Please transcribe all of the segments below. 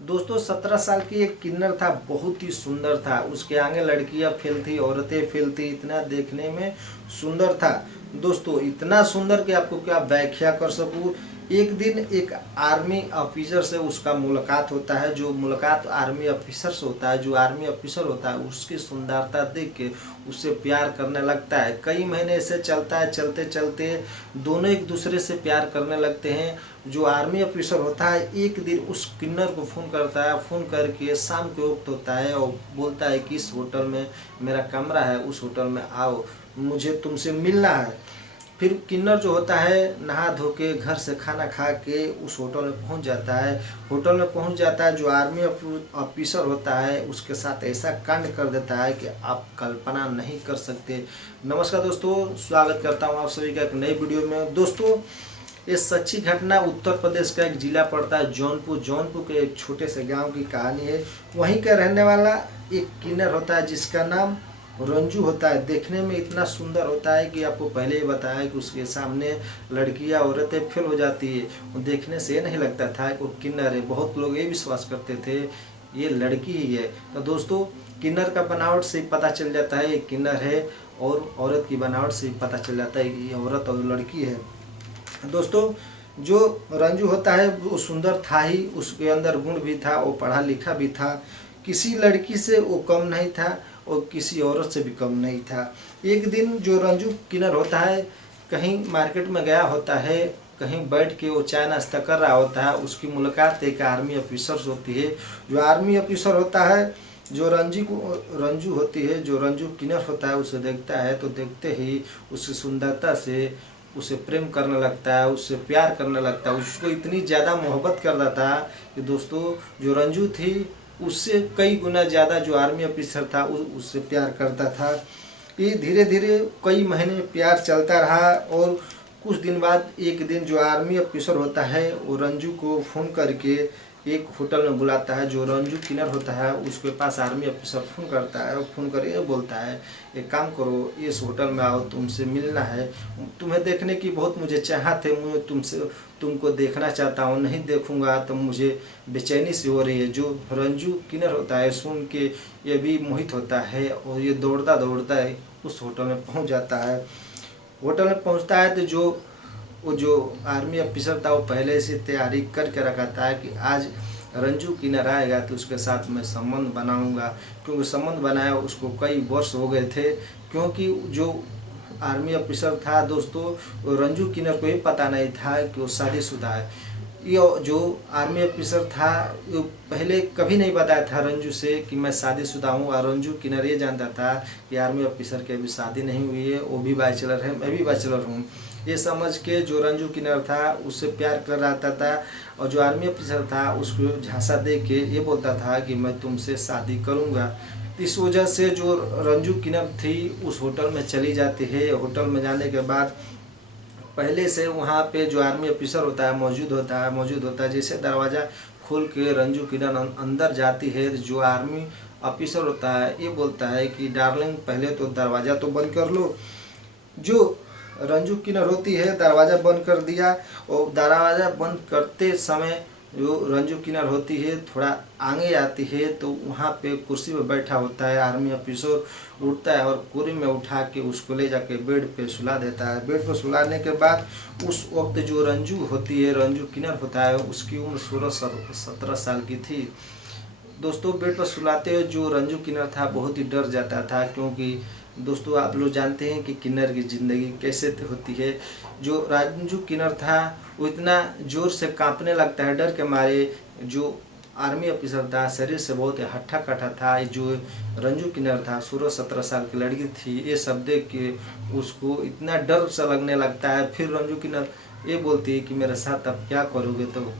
दोस्तों 17 साल की एक किन्नर था, बहुत ही सुंदर था। उसके आगे लड़कियां फेल थी, औरतें फेल थी, इतना देखने में सुंदर था। दोस्तों इतना सुंदर कि आपको क्या व्याख्या कर सकूं। एक दिन एक आर्मी ऑफिसर से उसका मुलाकात होता है। जो मुलाकात आर्मी ऑफिसर से होता है, जो आर्मी ऑफिसर होता है उसकी सुंदरता देख के उससे प्यार करने लगता है। कई महीने ऐसे चलता है, चलते चलते दोनों एक दूसरे से प्यार करने लगते हैं। जो आर्मी ऑफिसर होता है एक दिन उस किन्नर को फ़ोन करता है। फ़ोन करके शाम के वक्त होता है और बोलता है कि इस होटल में मेरा कमरा है, उस होटल में आओ, मुझे तुमसे मिलना है। फिर किन्नर जो होता है नहा धो के घर से खाना खा के उस होटल में पहुंच जाता है। होटल में पहुंच जाता है, जो आर्मी ऑफिसर होता है उसके साथ ऐसा कांड कर देता है कि आप कल्पना नहीं कर सकते। नमस्कार दोस्तों, स्वागत करता हूं आप सभी का एक नई वीडियो में। दोस्तों ये सच्ची घटना उत्तर प्रदेश का एक जिला पड़ता है जौनपुर। जौनपुर के एक छोटे से गांव की कहानी है। वहीं का रहने वाला एक किन्नर होता है जिसका नाम रंजू होता है। देखने में इतना सुंदर होता है कि आपको पहले ही बताया कि उसके सामने लड़कियां औरतें फेल हो जाती है। वो देखने से ये नहीं लगता था कि वो किन्नर है। बहुत लोग ये विश्वास करते थे ये लड़की ही है। तो दोस्तों किन्नर का बनावट से पता चल जाता है ये किन्नर है, और औरत की बनावट से पता चल जाता है कि ये औरत और लड़की है। दोस्तों जो रंजू होता है वो सुंदर था ही, उसके अंदर गुण भी था, वो पढ़ा लिखा भी था। किसी लड़की से वो कम नहीं था और किसी औरत से भी कम नहीं था। एक दिन जो रंजू किन्नर होता है कहीं मार्केट में गया होता है, कहीं बैठ के वो चाय नाश्ता कर रहा होता है। उसकी मुलाकात एक आर्मी ऑफिसर से होती है। जो आर्मी ऑफिसर होता है जो रंजू होती है, जो रंजू किन्नर होता है उसे देखता है तो देखते ही उसकी सुंदरता से उसे प्रेम करने लगता है, उससे प्यार करने लगता है। उसको इतनी ज़्यादा मोहब्बत कर देता है कि दोस्तों जो रंजू थी उससे कई गुना ज़्यादा जो आर्मी ऑफिसर था उससे प्यार करता था। ये धीरे धीरे कई महीने प्यार चलता रहा और कुछ दिन बाद एक दिन जो आर्मी ऑफिसर होता है वो रंजू को फ़ोन करके एक होटल में बुलाता है। जो रंजू किन्नर होता है उसके पास आर्मी ऑफिसर फ़ोन करता है और फ़ोन करके बोलता है एक काम करो, इस होटल में आओ, तुमसे मिलना है, तुम्हें देखने की बहुत मुझे चाहत है, मुझे तुमको देखना चाहता हूँ, नहीं देखूंगा तो मुझे बेचैनी सी हो रही है। जो रंजू किन्नर होता है सुन के ये भी मोहित होता है और ये दौड़ता दौड़ता है उस होटल में पहुँच जाता है। होटल में पहुँचता है तो वो जो आर्मी ऑफिसर था वो पहले से तैयारी करके रखा था कि आज रंजू किन्नर आएगा तो उसके साथ मैं संबंध बनाऊंगा। क्योंकि संबंध बनाया उसको कई वर्ष हो गए थे। क्योंकि जो आर्मी ऑफिसर था दोस्तों वो रंजू किन्नर को ही पता नहीं था कि वो शादीशुदा है। ये जो आर्मी ऑफिसर था वो पहले कभी नहीं बताया था रंजू से कि मैं शादीशुदा हूँ। और रंजू किन्नर ये जानता था कि आर्मी ऑफिसर की अभी शादी नहीं हुई है, वो भी बैचलर है, मैं भी बैचलर हूँ। ये समझ के जो रंजू किन्नर था उससे प्यार कर रहा था और जो आर्मी ऑफिसर था उसको झांसा दे के ये बोलता था कि मैं तुमसे शादी करूँगा। इस वजह से जो रंजू किन्नर थी उस होटल में चली जाती है। होटल में जाने के बाद पहले से वहाँ पे जो आर्मी ऑफिसर होता है मौजूद होता है। जैसे दरवाज़ा खोल के रंजू किन्नर अंदर जाती है, जो आर्मी ऑफिसर होता है ये बोलता है कि डार्लिंग पहले तो दरवाज़ा तो बंद कर लो। जो रंजू किन्नर होती है दरवाज़ा बंद कर दिया और दरवाज़ा बंद करते समय जो रंजू किन्नर होती है थोड़ा आगे आती है तो वहाँ पे कुर्सी पे बैठा होता है आर्मी ऑफिसर। उठता है और कुर्सी में उठा के उसको ले जाके बेड पे सुला देता है। बेड पे सुलाने के बाद उस वक्त जो रंजू होती है, रंजू किन्नर होता है, उसकी उम्र 16-17 साल की थी। दोस्तों बेड पर सुलाते हुए जो रंजू किन्नर था बहुत ही डर जाता था। क्योंकि दोस्तों आप लोग जानते हैं कि किन्नर की ज़िंदगी कैसे होती है। जो रंजू किन्नर था वो इतना ज़ोर से कांपने लगता है डर के मारे। जो आर्मी ऑफिसर था शरीर से बहुत हट्ठा कट्ठा था। जो रंजू किन्नर था 16-17 साल की लड़की थी, ये सब देख के उसको इतना डर सा लगने लगता है। फिर रंजू किन्नर ये बोलती है कि मेरे साथ अब क्या करोगे। तो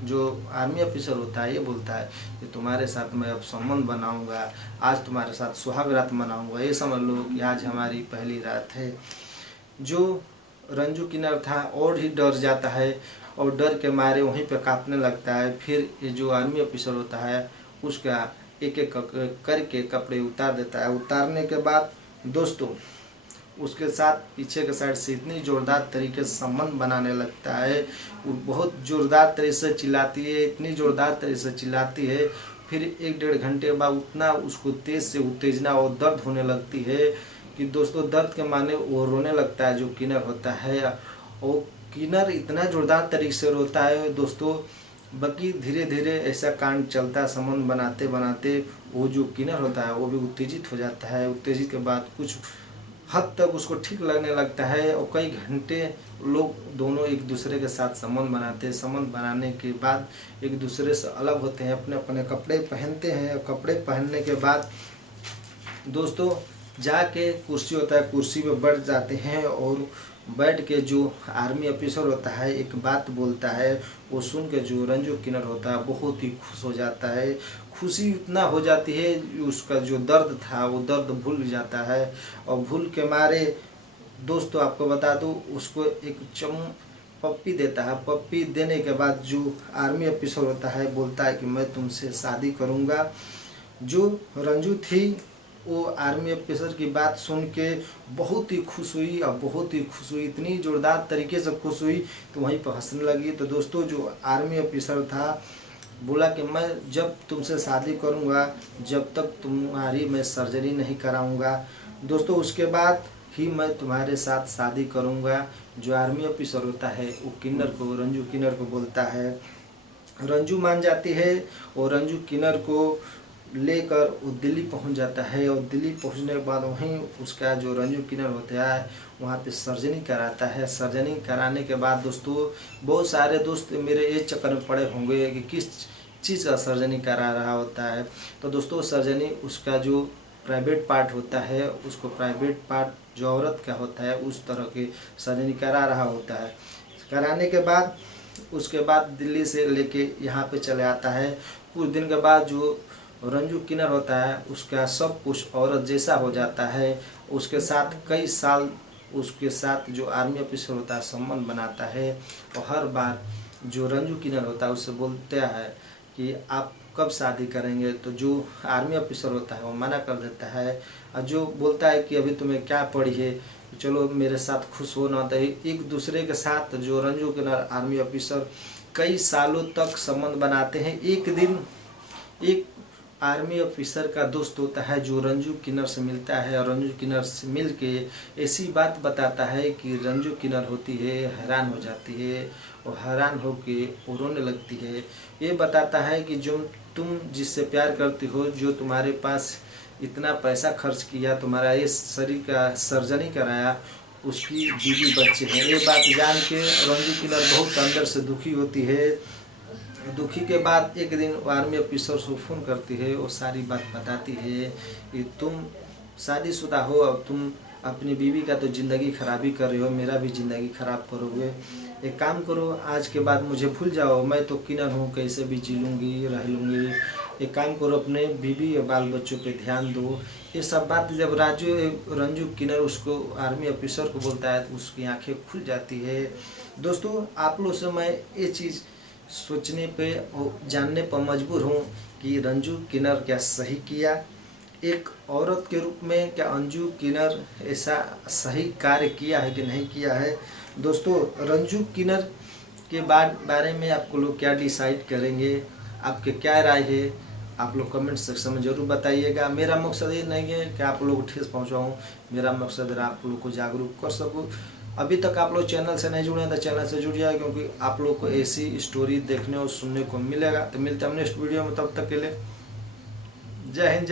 जो आर्मी ऑफिसर होता है ये बोलता है कि तुम्हारे साथ मैं अब संबंध बनाऊंगा, आज तुम्हारे साथ सुहाग रात मनाऊंगा, ये समझ लो कि आज हमारी पहली रात है। जो रंजू किन्नर था और ही डर जाता है और डर के मारे वहीं पे कांपने लगता है। फिर ये जो आर्मी ऑफिसर होता है उसका एक एक करके कपड़े उतार देता है। उतारने के बाद दोस्तों उसके साथ पीछे के साइड से इतनी ज़ोरदार तरीके से संबंध बनाने लगता है। वो बहुत ज़ोरदार तरीके से चिल्लाती है, इतनी ज़ोरदार तरीके से चिल्लाती है। फिर 1-1.5 घंटे बाद उतना उसको तेज़ से उत्तेजना और दर्द होने लगती है कि दोस्तों दर्द के माने वो रोने लगता है जो किन्नर होता है। और किन्नर इतना ज़ोरदार तरीके से रोता है दोस्तों, बाकी धीरे धीरे ऐसा कांड चलता है। संबंध बनाते बनाते वो जो किन्नर होता है वो भी उत्तेजित हो जाता है। उत्तेजित के बाद कुछ हद तक उसको ठीक लगने लगता है और कई घंटे लोग दोनों एक दूसरे के साथ संबंध बनाते हैं। संबंध बनाने के बाद एक दूसरे से अलग होते हैं, अपने अपने कपड़े पहनते हैं। कपड़े पहनने के बाद दोस्तों जाके कुर्सी होता है, कुर्सी पे बैठ जाते हैं और बैठ के जो आर्मी ऑफिसर होता है एक बात बोलता है, वो सुन के जो रंजू किन्नर होता है बहुत ही खुश हो जाता है। खुशी इतना हो जाती है उसका जो दर्द था वो दर्द भूल जाता है। और भूल के मारे दोस्तों आपको बता दूं उसको एक पप्पी देता है। पप्पी देने के बाद जो आर्मी ऑफिसर होता है बोलता है कि मैं तुमसे शादी करूँगा। जो रंजू थी वो आर्मी ऑफिसर की बात सुन के बहुत ही खुश हुई और बहुत ही खुश हुई, इतनी ज़ोरदार तरीके से खुश हुई तो वहीं पर हंसने लगी। तो दोस्तों जो आर्मी ऑफिसर था बोला कि मैं जब तुमसे शादी करूंगा जब तक तुम्हारी मैं सर्जरी नहीं कराऊंगा दोस्तों, उसके बाद ही मैं तुम्हारे साथ शादी करूंगा। जो आर्मी ऑफिसर होता है वो किन्नर को, रंजू किन्नर को बोलता है। रंजू मान जाती है और रंजू किन्नर को लेकर वो दिल्ली पहुंच जाता है। और दिल्ली पहुंचने के बाद वहीं उसका जो रंजू किन्नर होता है वहाँ पे सर्जरी कराता है। सर्जरी कराने के बाद दोस्तों बहुत सारे दोस्त मेरे ये चक्कर में पड़े होंगे कि किस चीज़ का सर्जरी करा रहा होता है। तो दोस्तों सर्जरी उसका जो प्राइवेट पार्ट होता है, उसको प्राइवेट पार्ट जो औरत का होता है उस तरह के सर्जरी करा रहा होता है। कराने के बाद उसके बाद दिल्ली से लेके यहाँ पे चले आता है। कुछ दिन के बाद जो रंजू किन्नर होता है उसका सब कुछ औरत जैसा हो जाता है। उसके साथ कई साल उसके साथ जो आर्मी ऑफिसर होता है संबंध बनाता है। और हर बार जो रंजू किन्नर होता है उससे बोलता है कि आप कब शादी करेंगे, तो जो आर्मी ऑफिसर होता है वो मना कर देता है। और जो बोलता है कि अभी तुम्हें क्या पड़ी है, चलो मेरे साथ खुश होना होता है। एक दूसरे के साथ जो रंजू किन्नर आर्मी ऑफिसर कई सालों तक संबंध बनाते हैं। एक दिन एक आर्मी ऑफिसर का दोस्त होता है जो रंजू किन्नर से मिलता है और रंजू किन्नर से मिल के ऐसी बात बताता है कि रंजू किन्नर होती है हैरान हो जाती है और हैरान होके रोने लगती है। ये बताता है कि जो तुम जिससे प्यार करती हो, जो तुम्हारे पास इतना पैसा खर्च किया, तुम्हारा ये शरीर का सर्जरी कराया, उसकी बीवी बच्चे हैं। ये बात जान के रंजू किन्नर बहुत अंदर से दुखी होती है। दुखी के बाद एक दिन आर्मी ऑफिसर को फ़ोन करती है, वो सारी बात बताती है कि तुम शादीशुदा हो और तुम अपनी बीवी का तो ज़िंदगी खराब ही कर रहे हो, मेरा भी ज़िंदगी ख़राब करोगे। एक काम करो, आज के बाद मुझे भूल जाओ, मैं तो किन्नर हूँ, कैसे भी जी लूँगी रह लूँगी। एक काम करो, अपने बीवी और बाल बच्चों पे ध्यान दो। ये सब बात जब रंजू किन्नर उसको आर्मी ऑफिसर को बोलता है तो उसकी आंखें खुल जाती है। दोस्तों आप लोग से मैं ये चीज़ सोचने पे और जानने पर मजबूर हूँ कि रंजू किन्नर क्या सही किया, एक औरत के रूप में क्या रंजू किन्नर ऐसा सही कार्य किया है कि नहीं किया है। दोस्तों रंजू किन्नर के बारे में आपको लोग क्या डिसाइड करेंगे, आपके क्या राय है, आप लोग कमेंट सेक्शन में ज़रूर बताइएगा। मेरा मकसद ये नहीं है कि आप लोगों को ठेस पहुँचाऊँ, मेरा मकसद है आप लोग को जागरूक कर सकूँ। अभी तक आप लोग चैनल से नहीं जुड़े हैं तो चैनल से जुड़ जाए, क्योंकि आप लोग को ऐसी स्टोरी देखने और सुनने को मिलेगा। तो मिलते हैं नेक्स्ट वीडियो में, तब तक के लिए जय हिंद।